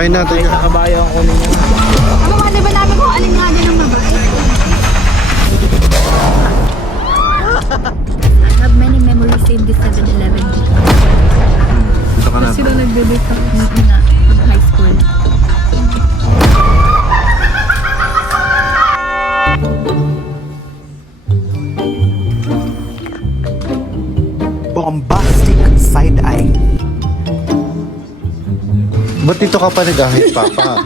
Sakay natin yan. Nakabayo ang kunin niya. Ano ba, di ba namin kung alin nga din ang babae? I have many memories in this 7-Eleven. Dito ka natin. Sila nagbe-date ako na high school. Bombastic side-eye. Ba't dito ka pa nag-ahit, Papa?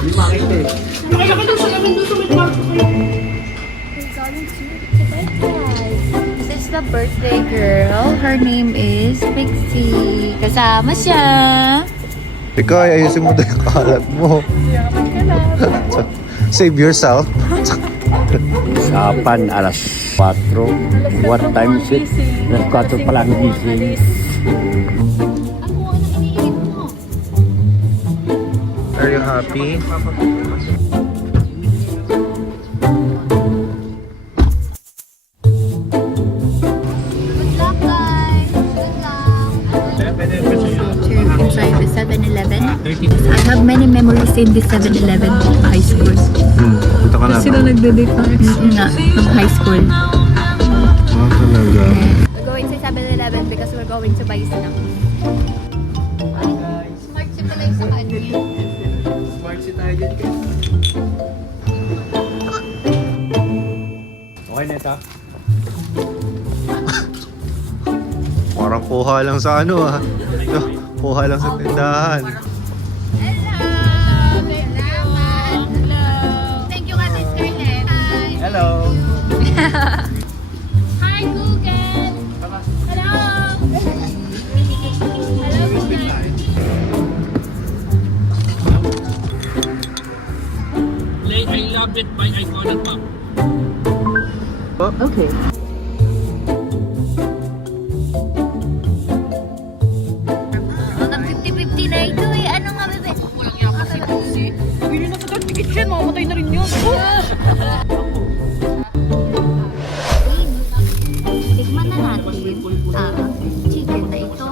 Hindi makita eh. This is the birthday girl. Her name is Pixie. Kasama siya. Ikaw, ayusin mo tayo kalat mo. Save yourself. Kapan? Alas 4. What time is it? Alas 4 pa lang gising. Are you happy? Good luck, guys. Good luck. Inside the 7-Eleven. I have many memories in this 7-Eleven high school. Dito ka natin. Sila nagde-date na from high school. Talaga. We're going to 7-Eleven because we're going to buy snacks. Smart siya pala yung sa kanya. Smart si tayo dyan. Okay na ito. Parang kuha lang sa ano ah. Kuha lang sa tindahan. Hello! Thank you, Ate Scarlett. Hi! Hello. Hi, Google! Hello! Hello, Google! I loved it by Iconic Mom. Okay. Mga 50-50 na ito eh. Ano nga, bebe? Walang yaka si Pusi. Bili na sa ticket siya. Mamamatay na rin yun. Tigman na natin. Chicken na ito.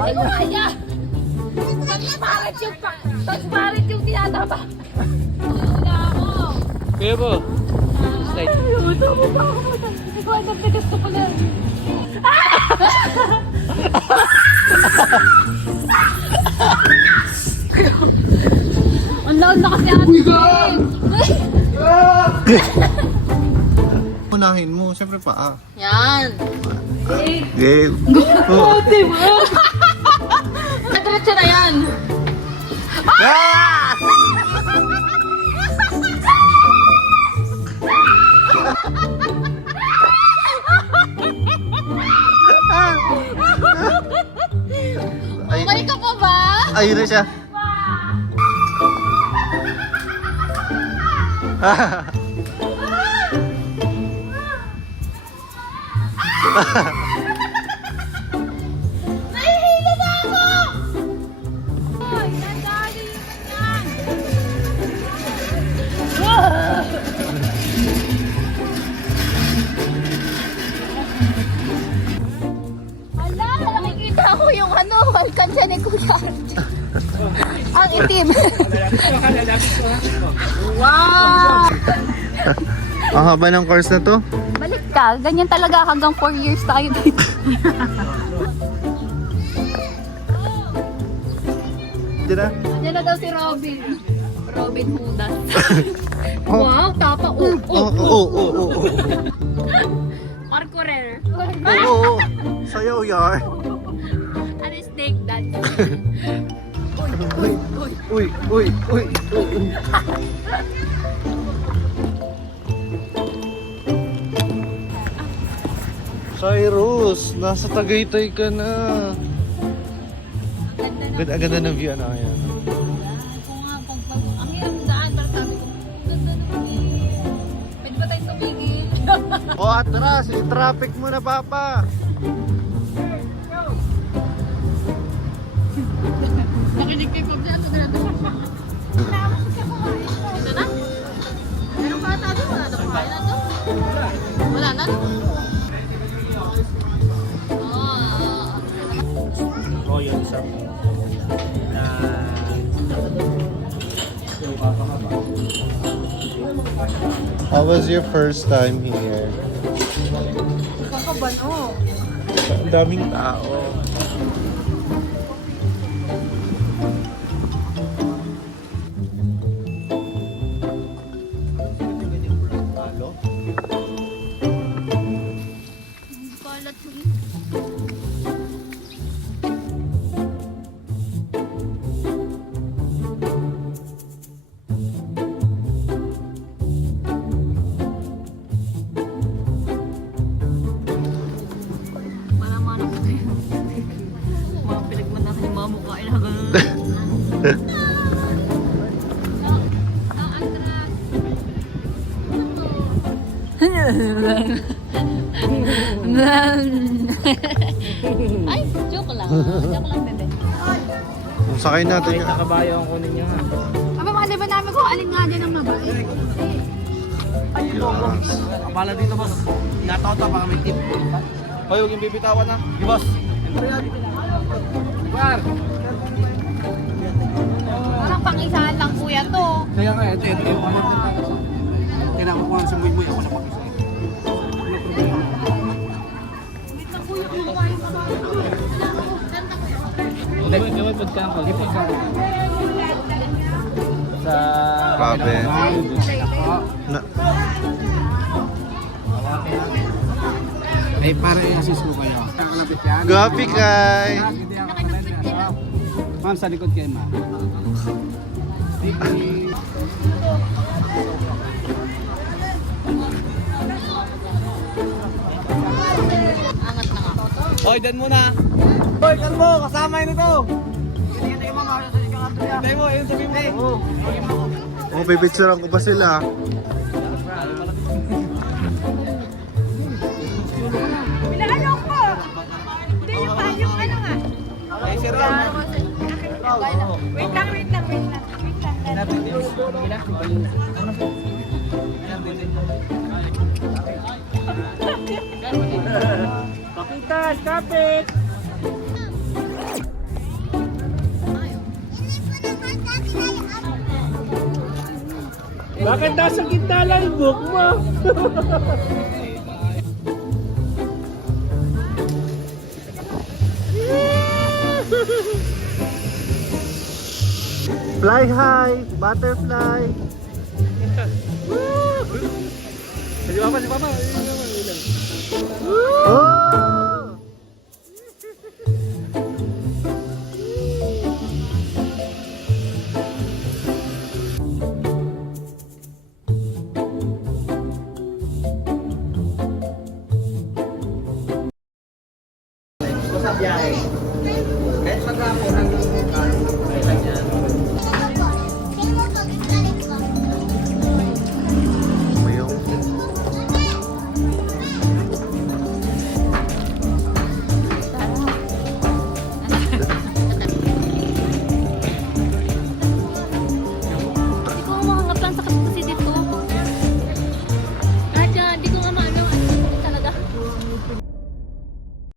Ay, ko kaya! Transparent yung tinatapa. Wala ako. Kuya po. Ito mo pa ako. Hindi ko alam na gusto ko na. Ang loud na kasi atin. Unahin mo, siyempre paa. Yan. Game. Diretso na yan. Okay ka pa ba? Ayun na siya. Nahihilo na ako! Ay, nadali yan. Hala, nakikita ko yung ano, walkan siya ni Kuya. itim. Wow! Ang haba ng course na to. Balik ka. Ganyan talaga hanggang 4 years tayo dito. Diyan na. Yan na daw si Robin. Robin Hudas. Wow, tapa. Oo. Parkourer. Oo. Sayaw yar. Ano yung snake dance? Uy. Cyrus, nasa Tagaytay ka na. Ganda ng view, ano yan. Ang hirap daan, pero sabi ko, ganda naman eh. Pwede ba tayo tumigil? O atras, i-traffic mo na, Papa. Nakinig kay Pablo, ano na doon? Ito na? Meron pa ata doon? Wala na kumain na doon? Wala na? Royal isa. How was your first time here? Kakabano. Ang daming tao. Kalat mo. Malaman ako kayo. Mga pinagmanakan yung mga mukha. Ay, joke lang. Joke lang, bebe. Kung sakay natin yan. Nakabayo ang kunin niya nga. Aba, mga liba namin kung alin nga dyan ang mabait. Yes. Kapala dito, boss. Natauta baka may tip. Hoy, huwag yung bibitawan na. Di, boss. Parang pang-isahan lang kuya to. Kaya nga, ito. Kailangan ko ang sumuy-muy ako sa pakisa. Gawin pagkang ko. Sa... Grabe. Na, Ay, para i-assist ko kayo. Kalapit yan. Gapi kay. Hindi ako kanina. Ma'am, sa likod kayo, ma'am. Angat na nga. Hoy, dan muna. Hoy, dan mo. Kasama yun ito. Hintay mo, yun sabi mo. oh, pipicturean ko ba sila? Pinaano ko? Hindi yung ano nga. Ay, sir lang. Wait lang. Kapitan! Kapit! Bakit nasa gitna lang yung book mo? Fly high, butterfly. Si Papa.